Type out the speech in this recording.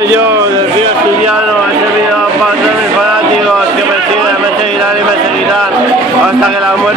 Yo del río Estudiano, este video para todos mis fanáticos que me siguen, me seguirán y me seguirán hasta que la muerte.